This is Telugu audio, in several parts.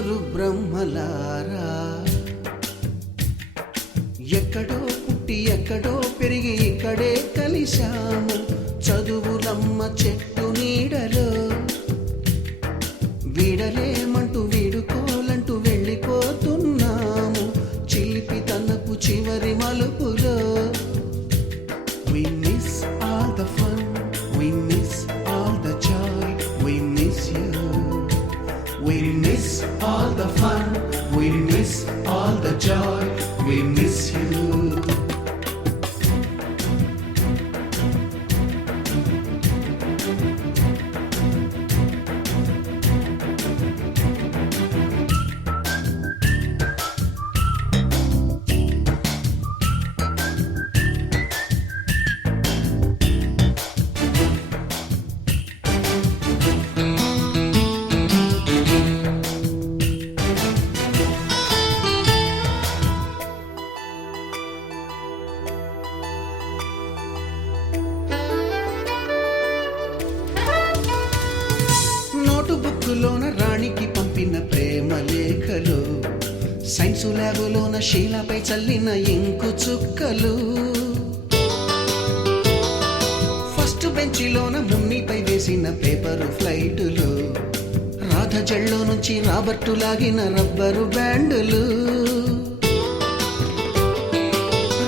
ముగ్గురు బ్రహ్మలారా, ఎక్కడో పుట్టి ఎక్కడో పెరిగి ఇక్కడే కలిశాము. చదువులమ్మ చెట్టు నీడలో వీడలేమంటూ వీడుకోలంటూ వెళ్ళిపోతున్నాము. చిలిపి తనపు చివరి మలుపులో We miss all the fun, we miss all the joy, we miss you. We miss all the fun, we miss all the joy, we miss you. బుక్కులోన రాణికి పంపిన ప్రేమ లేఖలు, సైన్సు ల్యాబులోన శీలపై చల్లిన ఇంకు చుక్కలు, ఫస్ట్ బెంచిలోన మున్నిపై వేసిన పేపరు ఫ్లైటులు, రాధ జల్లో నుంచి రాబర్టు లాగిన రబ్బరు బ్యాండులు,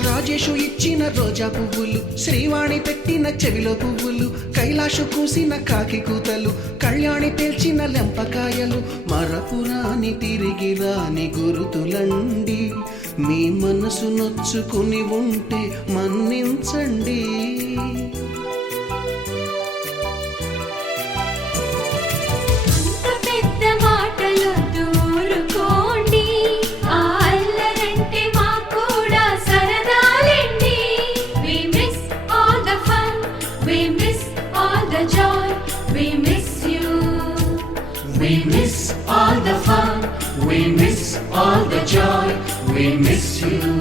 రాజేషు ఇచ్చిన రోజా పువ్వులు, శ్రీవాణి పెట్టిన చెవిలో పువ్వులు, కైలాషు కూసిన కాకి కూతలు, కళ్యాణి పేల్చిన లెంపకాయలు, మరపురాని తిరిగి రాని గురుతులండి. మీ మనసు నొచ్చుకుని ఉంటే మన్నించండి. We miss all the fun, we miss all the joy, we miss you.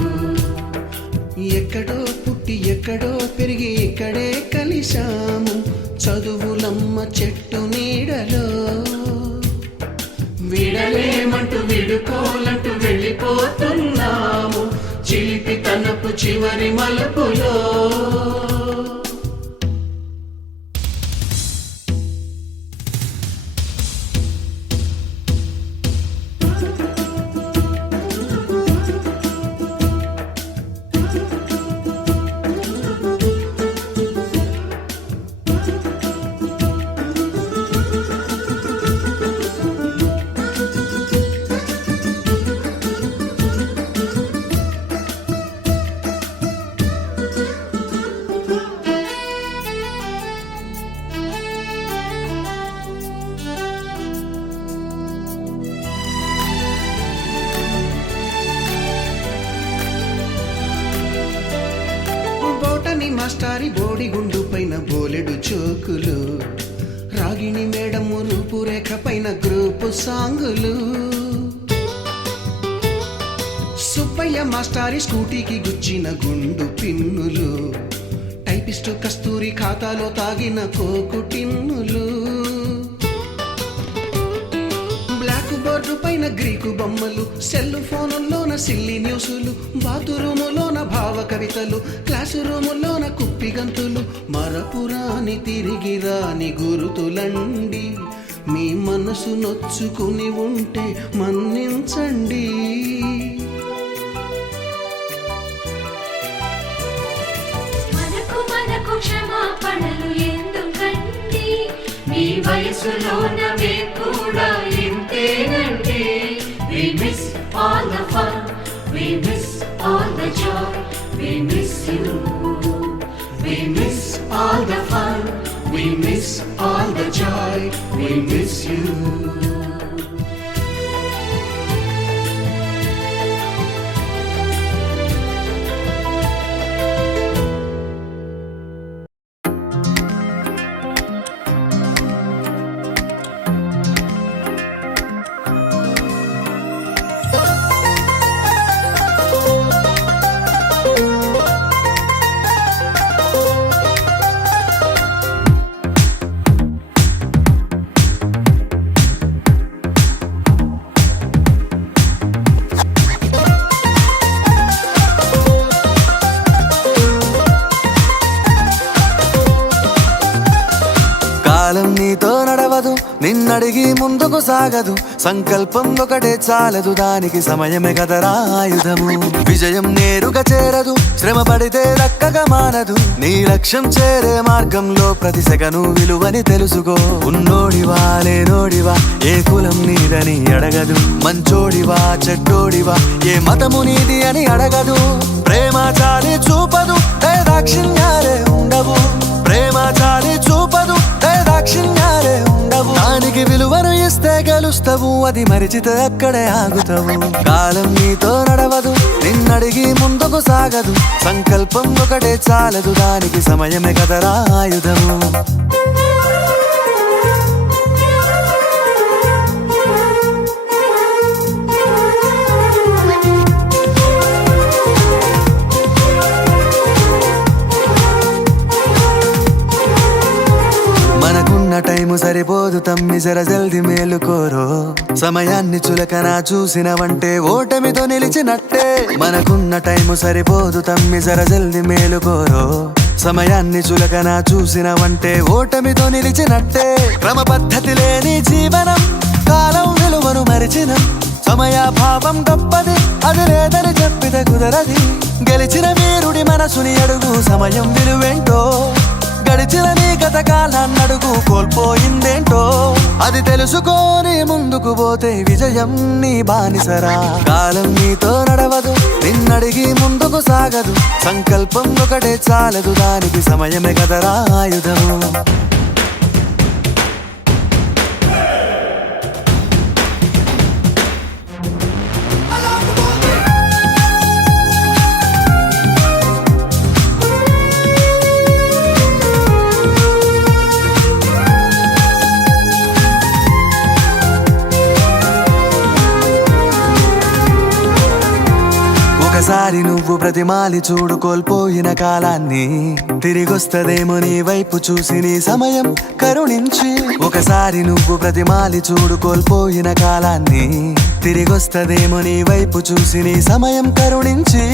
ఎక్కడో పుట్టి ఎక్కడో పెరిగి ఇక్కడే కలిశాము. చదువులమ్మ చెట్టు నీడలో వీడలేమంటూ వీడుకోలంటూ వెళ్ళిపోతున్నాము. చిలిపి తనపు చివరి మలుపులో మాస్టారి బోడిగుండు పైన బోలెడు చోకులు, రాగిణి మేడము రూపురేఖ పైన గ్రూపు సాంగులు, సుబ్బయ్య మాస్టారి స్కూటీకి గుచ్చిన గుండు పిన్నులు, టైపిస్టు కస్తూరి ఖాతాలో తాగిన కోకు టిన్నులు, బ్లాక్ బోర్డు పైన గ్రీకు బొమ్మలు, సెల్ ఫోనుల్లోన సిల్లి న్యూసులు, బాతురూములోన భావ కవితలు, క్లాసు రూములోన కుప్పిగంతులు, మరపురాని తిరిగి రాని గురుతులండి. మీ మనసు నొచ్చుకుని ఉంటే మన్నించండి. మనకు క్షమాపణలు ఎందుకండి, మీ వయసులోనవే కూడా ఇంతేనండి. We miss all the fun, we miss all the joy, we miss you. We miss all the fun, we miss all the joy, we miss you. కాలం నీతో నడవదు, నిన్నడిగి ముందుకు సాగదు. సంకల్పం ఒకటే చాలదు, దానికి సమయమే కదరా ఆయుధము. విజయం నేరుగా చేరదు, శ్రమ పడితే దక్కగా మానదు. నీ లక్ష్యం చేరే మార్గంలో ప్రతి సెకను విలువని తెలుసుకో. ఉన్నోడివా లేనోడివా, ఏ కులం నీదని అడగదు. మంచోడివా చెడ్డోడివా, ఏ మతము నీది అని అడగదు. ప్రేమ చాలి చూపదు, దాక్షిణ్యాలే ఉండవు. ప్రేమ చాలి చూపదు, దాక్షిణ్యాలే ఉండవు. దానికి విలువను ఇస్తే గెలుస్తావు, అది మరిచితే అక్కడే ఆగుతావు. కాలం నీతో నడవదు, నిన్నడిగి ముందుకు సాగదు. సంకల్పం ఒకటే చాలదు, దానికి సమయమే కదరా ఆయుధము. మనకున్న టైము సరిపోదు తమ్మి, జర జల్ది మేలుకోరో. సమయాన్ని చులకన చూసినవంటే ఓటమితో నిలిచినట్టే. మనకున్న టైము సరిపోదు తమ్మి, జర జల్ది మేలుకోరో. సమయాన్ని చులకన చూసినవంటే ఓటమితో నిలిచినట్టే. క్రమ పద్ధతి లేని జీవనం, కాలం విలువను మరిచిన. సమయాభావం గొప్పది, అది లేదని చెప్పితే కుదరది. గెలిచిన వీరుడి మనసుని అడుగు, సమయం విలువేంటో. గడిచిన నీ గత కాలాన్నడుగు, కోల్పోయిందేంటో. అది తెలుసుకొని ముందుకు పోతే విజయం నీ బానిసరా. కాలం నీతో నడవదు, నిన్నడిగి ముందుకు సాగదు. సంకల్పం ఒకటే చాలదు, దానికి సమయమే కదరా ఆయుధము. ఒకసారి నువ్వు బ్రతిమాలి చూడు కోల్పోయిన కాలాన్ని, తిరిగొస్తదేమో నీ వైపు చూసి నీ సమయం కరుణించి. ఒకసారి నువ్వు బ్రతిమాలి చూడు కోల్పోయిన కాలాన్ని, తిరిగొస్తదేమో నీ వైపు చూసి నీ సమయం కరుణించి.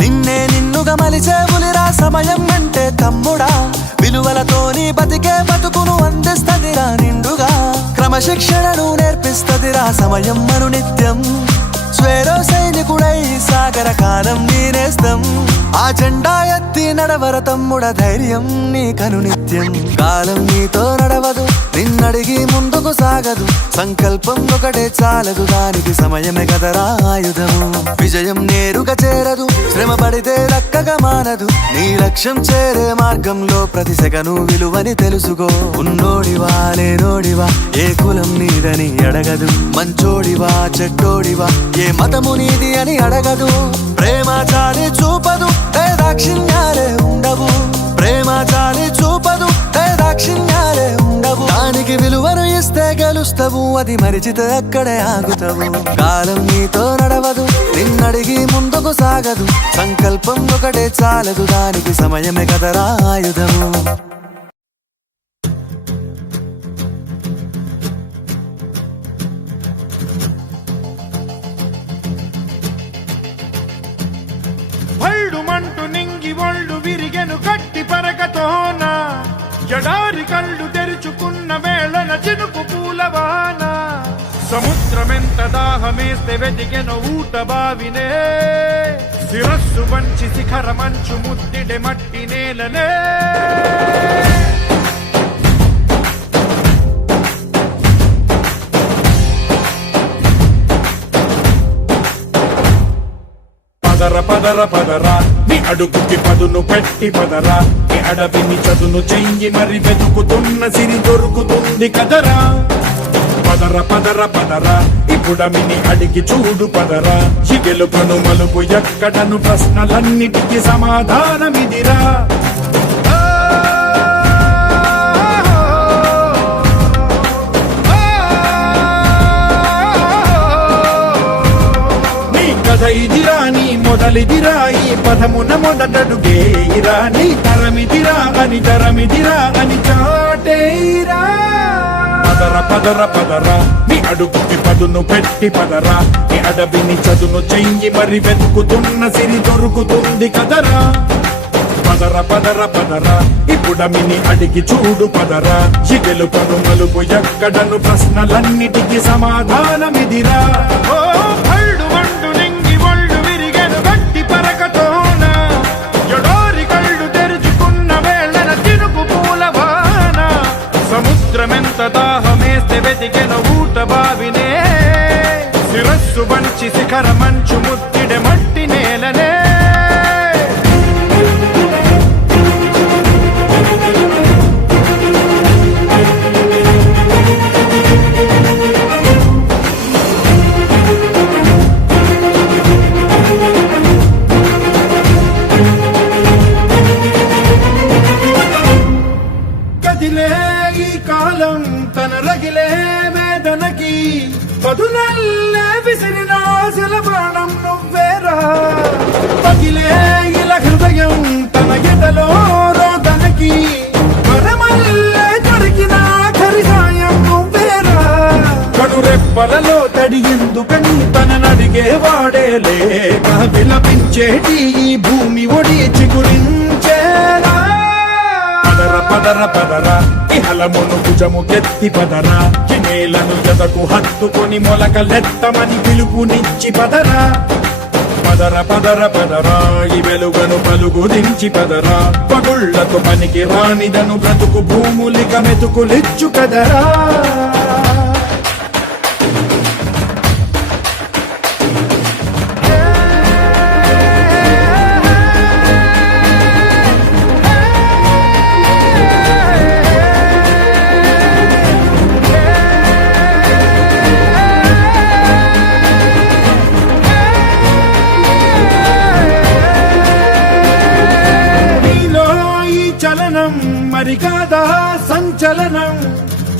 నిన్నే నిన్నుగా మలిచేవులిరా సమయం అంటే తమ్ముడా. విలువలతోని బతికే బతుకును అందిస్తదిరా నిండుగా. క్రమశిక్షణను నేర్పిస్తదిరా సమయం మను నిత్యం. స్వేరో సైనికుడై సాగర కాలం నీనేస్తం. ఆ జెండా ఎత్తి నడవర తమ్ముడ, ధైర్యం నీ కను నిత్యం. కాలం నీతో నడవదు, నిన్నడిగి ముందుకు సాగదు. సంకల్పం ఒకటే చాలదు, దానికి సమయమే కదరా ఆయుధము. విజయం నేరుగా చేరదు, శ్రమ పడితే దక్కగా మానదు. నీ లక్ష్యం చేరే మార్గంలో ప్రతి సెకను విలువని తెలుసుకో. ఉన్నోడివా లేనోడివా, ఏ కులం నీదని అడగదు. మంచోడివా చెడ్డోడివా, ఏ మతము నీది అని అడగదు. ప్రేమ చాలి చూపదు, దాక్షిణ్యాలే ఉండవు. ప్రేమ చాలి చూపదు, దాక్షిణ్యాలే ఉండవు. దానికి విలువను ఇస్తే గెలుస్తావు, అది మరిచితే అక్కడే ఆగుతావు. కాలం నీతో నడవదు, నిన్నడిగి ముందుకు సాగదు. సంకల్పం ఒకటే చాలదు, దానికి సమయమే కదరా ఆయుధము. మంటు నింగి ఒళ్ళు విరిగెను గట్టి పరకతోన. జడారి కళ్ళు తెరుచుకున్న వేళన చినుకు పూలవాన. సముద్రమెంత దాహమేస్తే వెతికెను ఊట బావినే. శిరస్సు వంచి శిఖర మంచు ముద్దిడే మట్టి నేలనే. పదర పదర పదరా, నీ అడుగుకి పదును పెట్టి పదరా. నీ అడవిని చదును చెయ్యి మరి వెతుకుతున్న సిరి దొరుకుతుంది కదరా. పదర పదర పదరా, ఇప్పుడమిని అడిగి చూడు పదరా. ఈ గెలుపను మలుపు ఎక్కడను, ప్రశ్నలన్నిటికీ సమాధానమిదిరా. ఇదిరా నీ మొదలిదిరా, ఈ పదమున మొదటడుగేయిరా. నీ తరమిదిరా అని తరమిదిరా అని చాటేరా. పదర పదర పదరా, నీ అడుగుకి పదును పెట్టి పదరా. నీ అడవిని చదును చెయ్యి మరి వెతుకుతున్న సిరి దొరుకుతుంది కదరా. పదర పదర పదర ఇప్పుడమిని అడిగి చూడు పదరా ఈ గెలుపను మలుపు ఎక్కడను ప్రశ్నలన్నిటికీ సమాధానమిదిరా ఓ భళ్ళు వండు నింగి ఒళ్ళు విరిగెను గట్టి పరకతోన ఎడోరి కళ్ళు తెరుచుకున్న వేళన తినుకు పూలవాన సముద్రమెంత దాహమేస్తే వెతికెను ఊట బావినే శిరస్సు వంచి శిఖర మంచు ముత్తిడె మట్టి నేలనే కదిలే ఈ కాలం తన రగిలే వేదనకి పదునల్లే విసిరిన ఆశల బాణం నువ్వేరా పగిలే ఇలా హృదయం తన ఎదలో రోదనకి మరమల్లే దొరికిన ఆఖరి సాయం నువ్వేరా కడురెప్పలలో తడి ఎందుకని తననడిగే వాడే లేక విలపించేటి ఈ భూమి ఒడి చిగురించేరా పదర పదర పదర ఇహలమును భుజము కెత్తి పదరా ఈ నేలను ఎదకు హత్తుకొని మొలకలెత్తమని పిలుపునిచ్చి పదరా పదర పదర పదరా ఈ వెలుగను పలుగు దించి పదరా పగుళ్లతో పనికి రానిదను బ్రతుకు భూములిక మెతుకులిచ్చు కదరా మరి కాదా సంచలనం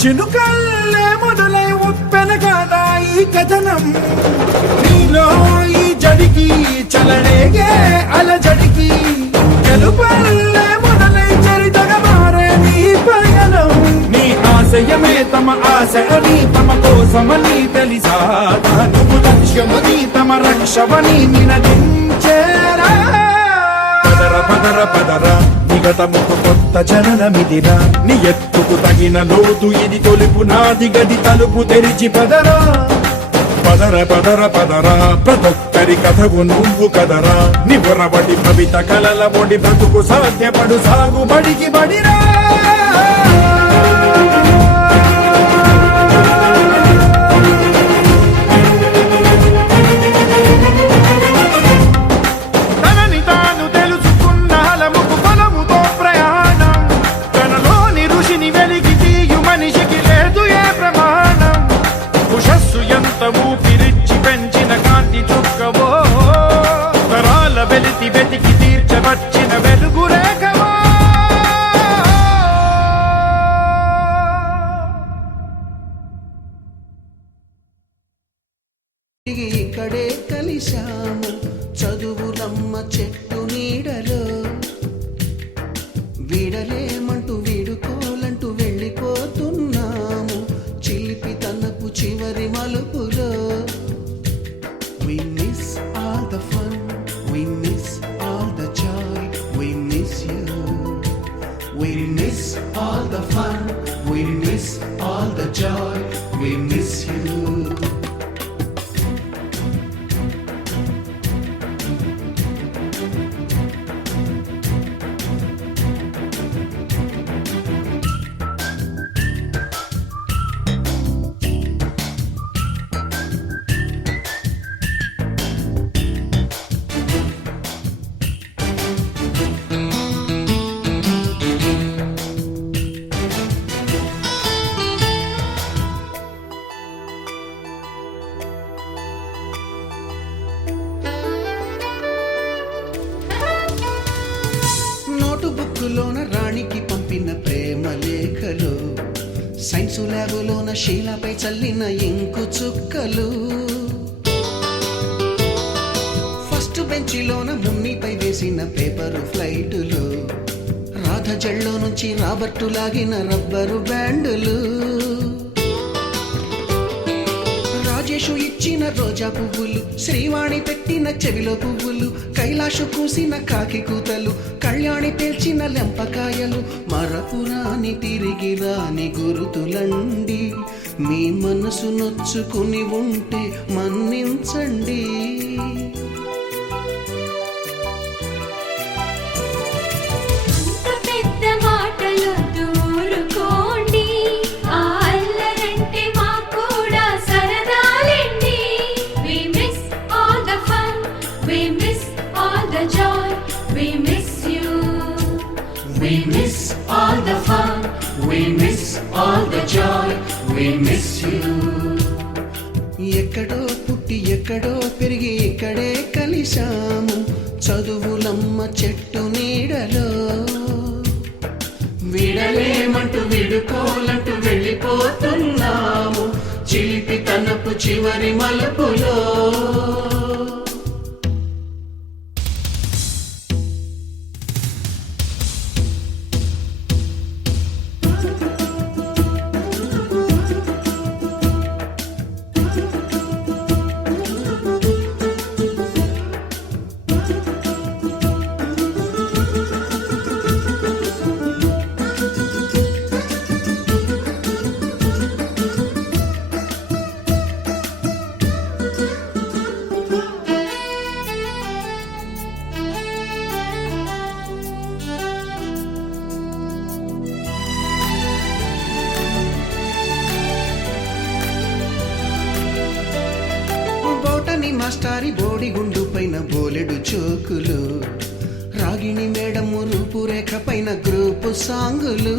చినుకల్లే మొదలై ఉప్పెన కాదా ఈ కథనం నీలో ఈ జడికి చలనేగే అలజడికి గెలుపల్లే మొదలై చరితగా మారే నీ పయనం నీ ఆశయమే తమ ఆశ అని తమ కోసమని తెలిసా నువ్వు లక్ష్యమని తమ రక్షమని నినదించేరా పదర పదర పదర నిగతముకు కొత్త జననమిదిరా నీ ఎత్తుకు తగిన లోతు ఇది తొలుపు నాది గది తలుపు తెరిచి పదరా పదర పదర పదరా ప్రతొక్కరి కథవు నువ్వు కదరా నివరబడి భవిత కలల ఒడి బ్రతుకు సాధ్యపడు సాగుబడికి బడిరా వెతికి తీర్చవచ్చిన వెలుగు రేఖవా ఇక్కడే కలిశాము చదువులమ్మ చెట్టు నీడలో వీడలేమంటూ వీడుకోలంటూ వెళ్ళిపోతున్నాము చిలిపి తనపు చివరి మలుపులో We miss all the fun, we miss all the joy, we miss you. We miss all the fun, we miss all the joy, we miss you. బుక్కులోన రాణికి పంపిన ప్రేమ లేఖలు సైన్సు ల్యాబులోన శీలపై చల్లిన ఇంకు చుక్కలు ఫస్ట్ బెంచిలోన మున్నిపై వేసిన పేపరు ఫ్లైటులు రాధ జల్లో నుంచి రాబర్టు లాగిన రబ్బరు బ్యాండులు రాకేషు ఇచ్చిన రోజా పువ్వులు, శ్రీవాణి పెట్టిన చెవిలో పువ్వులు, కైలాషు కూసిన కాకి కూతలు, కళ్యాణి పేల్చిన లెంపకాయలు, మరపురాని తిరిగి రాని గురుతులండి. మీ మనసు నొచ్చుకుని ఉంటే మన్నించండి. అంత పెద్ద మాటలొద్దు, ఊరుకోండి. ఆ అల్లరంటే మాకు కూడా సరదాలండి. We miss all the fun, we miss all the joy, we miss you. We miss all the fun, we miss all the joy, we miss you. ఎక్కడో పుట్టి ఎక్కడో పెరిగి ఇక్కడే కలిశాము, చదువులమ్మ చెట్టు నీడలో. విడలేమంటూ విడుకోలంటూ వెళ్ళిపోతున్నాము, చిలిపి తనపు చివరి మలుపులో. బోటని మాస్టారి బోడిగుండు పైన బోలెడు చోకులు, రాగిణి మేడము రూపురేఖ పైన గ్రూపు సాంగులు,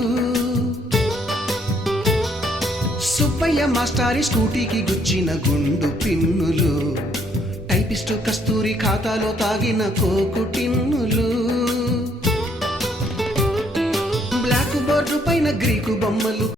సుబ్బయ్య మాస్టారి స్కూటీకి గుచ్చిన గుండు పిన్నులు, టైపిస్టు కస్తూరి ఖాతాలో తాగిన కోకు టిన్నులు, బ్లాక్ బోర్డు పైన గ్రీకు బొమ్మలు,